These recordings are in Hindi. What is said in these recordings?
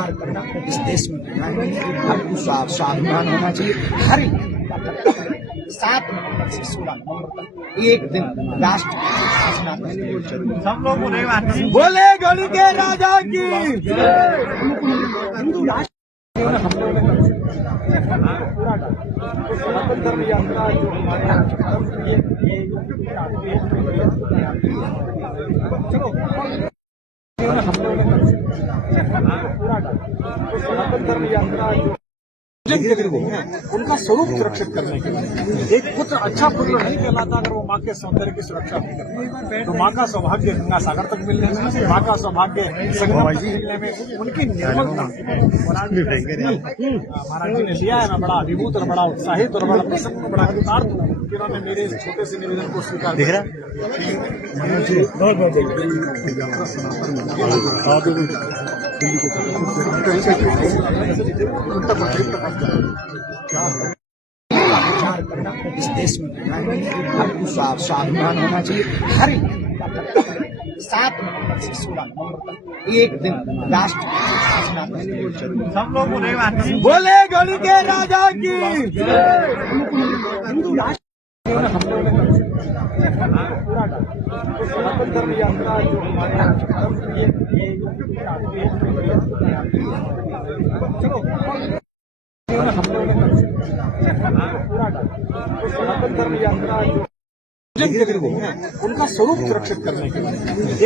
विचार करना इस देश में आपको स्वाभिमान होना चाहिए। हर 7 नवंबर से 16 नवंबर तक एक दिन राष्ट्र हम लोग बोले गढ़ के राजा की हिंदू राष्ट्र हम लोग सनातन धर्म यात्रा जो हमारे चलो हम लोग सनातन धर्म यात्रा जो उनका स्वरूप सुरक्षित करने के लिए एक पुत्र अच्छा पुत्र नहीं कहलाता अगर वो माँ के सौंदर्य की सुरक्षा नहीं करता। तो माँ का सौभाग्य गंगा सागर तक मिलने में, माँ का सौभाग्य संगम तक मिलने में उनकी निर्मलता महाराज जी ने लिया है। मैं बड़ा अभिभूत और बड़ा उत्साहित और बड़ा प्रसन्न और बड़ा कृतार्थ हूँ कि उन्होंने मेरे इस छोटे से निवेदन को स्वीकार दिख रहा विचार करना इस देश में आपको स्वाभिमान होना चाहिए। हर 7 नवंबर से 16 नवंबर तक एक दिन राष्ट्र हम लोग बोले गढ़ के राजा की हिंदू राष्ट्र हम लोग सनातन धर्म यात्रा जो हमारे चलो हम लोग सनातन धर्म यात्रा जो उनका स्वरूप सुरक्षित करने के लिए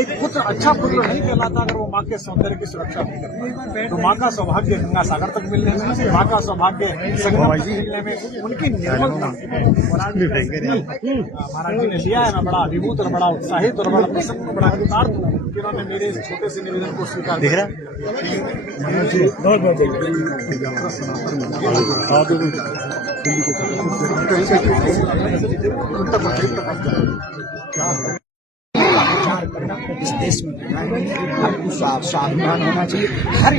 एक पुत्र अच्छा पुत्र नहीं कहलाता अगर वो माँ के सौंदर्य की सुरक्षा नहीं करता। तो माँ का सौभाग्य गंगा सागर तक मिलने में, माँ का सौभाग्य संगम तक मिलने में उनकी निर्मलता महाराज जी ने लिया है। मैं बड़ा अभिभूत और बड़ा उत्साहित और बड़ा प्रसन्न और बड़ा कृतार्थ हूँ कि उन्होंने मेरे इस छोटे से निवेदन को स्वीकार दिख रहा विचार करना इस देश में आपको स्वाभिमान होना चाहिए। हर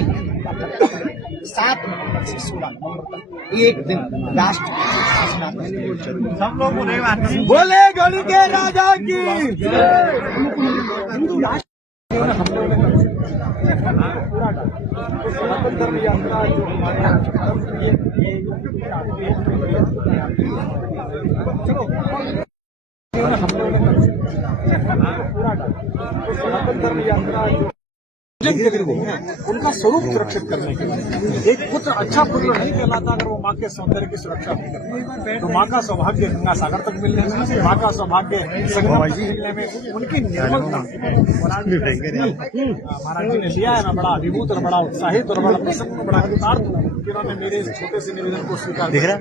7 नवंबर से 16 नवंबर तक एक दिन राष्ट्र हम लोग बोले गढ़ के राजा की हिंदू राष्ट्र हम लोग सनातन धर्म यात्रा जो हमारे चलो हम लोग सनातन धर्म यात्रा जो उनका स्वरूप सुरक्षित करने के लिए एक पुत्र अच्छा पुत्र नहीं कहलाता अगर वो माँ के सौंदर्य की सुरक्षा नहीं करता। तो माँ का सौभाग्य गंगा सागर तक मिलने में, माँ का सौभाग्य संगम तक मिलने में उनकी निर्मलता महाराज जी ने लिया है। मैं बड़ा अभिभूत और बड़ा उत्साहित और बड़ा प्रसन्न और बड़ा कृतार्थ हूँ कि उन्होंने मेरे इस छोटे से निवेदन को स्वीकार दिख रहा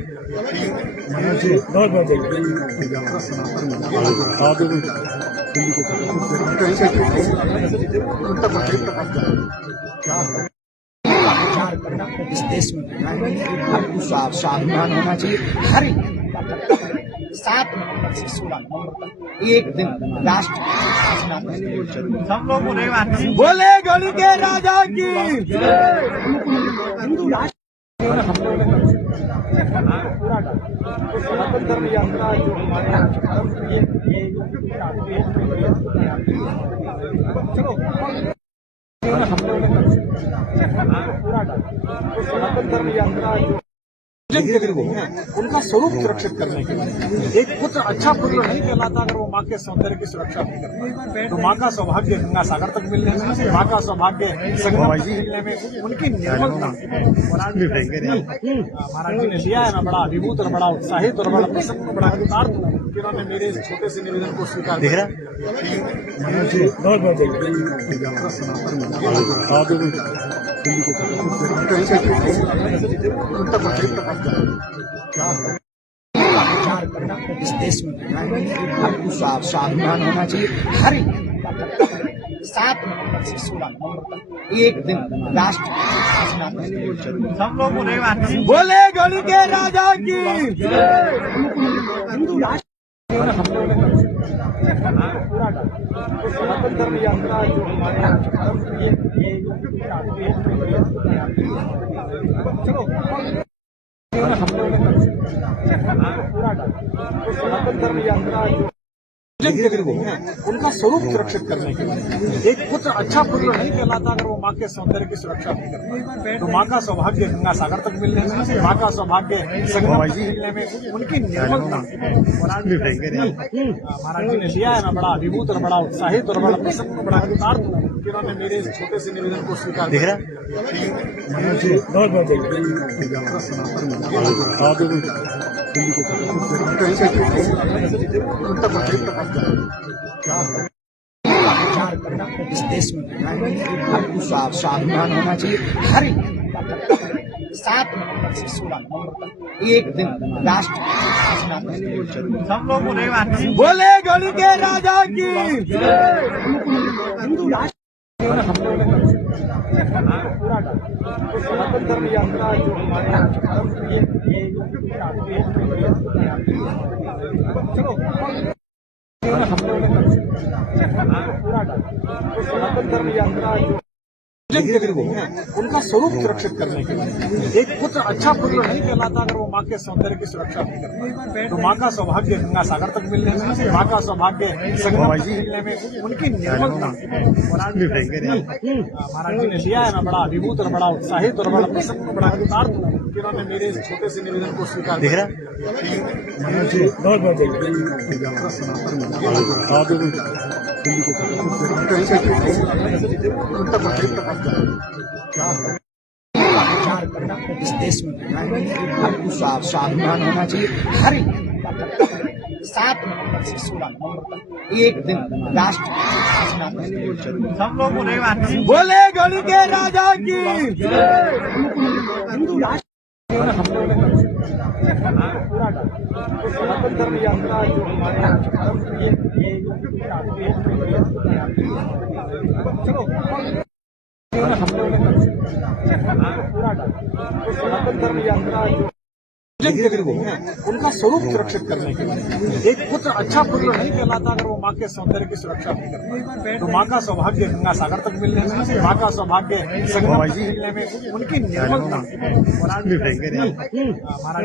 विचार करना इस देश में आपको स्वाभिमान होना चाहिए। हर 7 नवंबर से 16 नवंबर तक एक दिन राष्ट्र हम लोग बोले गढ़ के राजा की हिंदू राष्ट्र हम लोग सनातन धर्म यात्रा जो हमारे चलो हम लोग सनातन धर्म यात्रा जो उनका स्वरूप सुरक्षित करने के लिए एक पुत्र अच्छा पुत्र नहीं कहलाता अगर वो माँ के सौंदर्य की सुरक्षा नहीं करता। तो माँ का सौभाग्य गंगा सागर तक मिलने में, माँ का सौभाग्य संगम तक मिलने में उनकी निर्मलता महाराज जी ने लिया है। मैं बड़ा अभिभूत और बड़ा उत्साहित और बड़ा प्रसन्न और बड़ा कृतार्थ हूँ कि उन्होंने मेरे इस छोटे से निवेदन को स्वीकार दिख रहा विचार करना इस देश में आपको स्वाभिमान होना चाहिए। हर 7 नवंबर से 16 नवंबर तक एक दिन राष्ट्र हम लोग बोले गढ़ के राजा की हिंदू राष्ट्र हम लोग सनातन धर्म यात्रा जो हमारे चलो हम लोग सनातन धर्म यात्रा जो उनका स्वरूप सुरक्षित करने के लिए एक पुत्र अच्छा पुत्र नहीं कहलाता अगर वो माँ के सौंदर्य की सुरक्षा नहीं करता। तो माँ का सौभाग्य गंगा सागर तक मिलने में, माँ का सौभाग्य संगम तक मिलने में, उनकी निर्मलता महाराज जी ने लिया है। मैं बड़ा अभिभूत और बड़ा उत्साहित और बड़ा प्रसन्न और बड़ा कृतार्थ हूँ कि उन्होंने मेरे इस छोटे से निवेदन को स्वीकार किया। विचार करना इस देश में आपको स्वाभिमान होना चाहिए। हर एक 7 नवंबर से 16 नवंबर तक एक दिन राष्ट्र हम लोग बोले गढ़ के राजा की हिंदू राष्ट्र हम लोगों ने पूरा सनातन धर्म यात्रा जो हमारे चलो हम लोगों ने पूरा सनातन धर्म यात्रा जो उनका स्वरूप सुरक्षित करने के लिए एक पुत्र अच्छा पुत्र नहीं कहलाता अगर वो माँ के सौंदर्य की सुरक्षा नहीं करता। तो माँ का सौभाग्य गंगा सागर तक मिलने में, माँ का सौभाग्य संगम तक मिलने में, उनकी निर्मलता महाराज जी ने लिया है। मैं बड़ा अभिभूत और बड़ा उत्साहित और बड़ा प्रसन्न और बड़ा कृतार्थ हूँ कि उन्होंने मेरे इस छोटे से निवेदन को स्वीकार किया। विचार करना इस देश में आपको स्वाभिमान होना चाहिए। हर एक 7 नवंबर से 16 नवंबर तक एक दिन राष्ट्र हम लोग बोले गढ़ के राजा की हिंदू राष्ट्र हम लोग पूरा सनातन धर्म यात्रा जो हमारे चलो हम लोग पूरा सनातन धर्म यात्रा जो उनका स्वरूप सुरक्षित करने के लिए एक पुत्र अच्छा पुत्र नहीं कहलाता अगर वो माँ के सौंदर्य की सुरक्षा नहीं करता। तो माँ का सौभाग्य गंगा सागर तक मिलने में, माँ का सौभाग्य संगम तक मिलने में, उनकी निर्मलता महाराज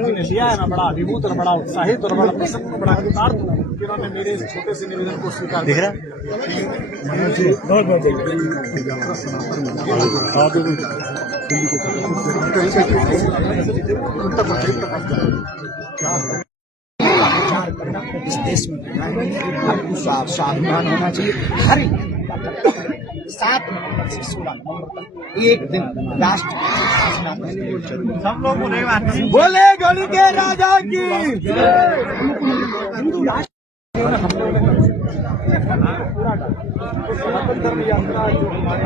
जी ने लिया है। मैं बड़ा अभिभूत और बड़ा उत्साहित और बड़ा प्रसन्न और बड़ा कृतार्थ हूँ कि उन्होंने मेरे इस छोटे से निवेदन को स्वीकार किया। विचार करना इस देश में आपको स्वाभिमान होना चाहिए। हर एक 7 नवंबर से 16 नवंबर तक एक दिन राष्ट्र हम लोग बोले गढ़ के राजा की हिंदू राष्ट्र हम लोग पूरा सनातन धर्म यात्रा जो हमारे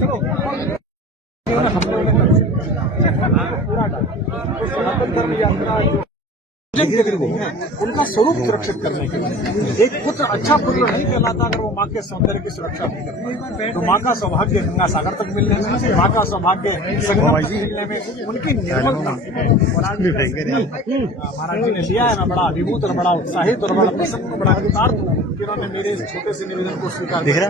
चलो हम लोग पूरा सनातन धर्म यात्रा जो उनका स्वरूप सुरक्षित करने के लिए एक पुत्र अच्छा पुत्र नहीं कहलाता अगर वो माँ के सौंदर्य की सुरक्षा नहीं करता। तो माँ का सौभाग्य गंगा सागर तक मिलने में, माँ का सौभाग्य संगम तक मिलने में, उनकी निर्मलता महाराज जी ने लिया है। मैं बड़ा अभिभूत और बड़ा उत्साहित और बड़ा प्रसन्न और बड़ा कृतार्थ हूँ कि उन्होंने मेरे इस छोटे से निवेदन को स्वीकार किया।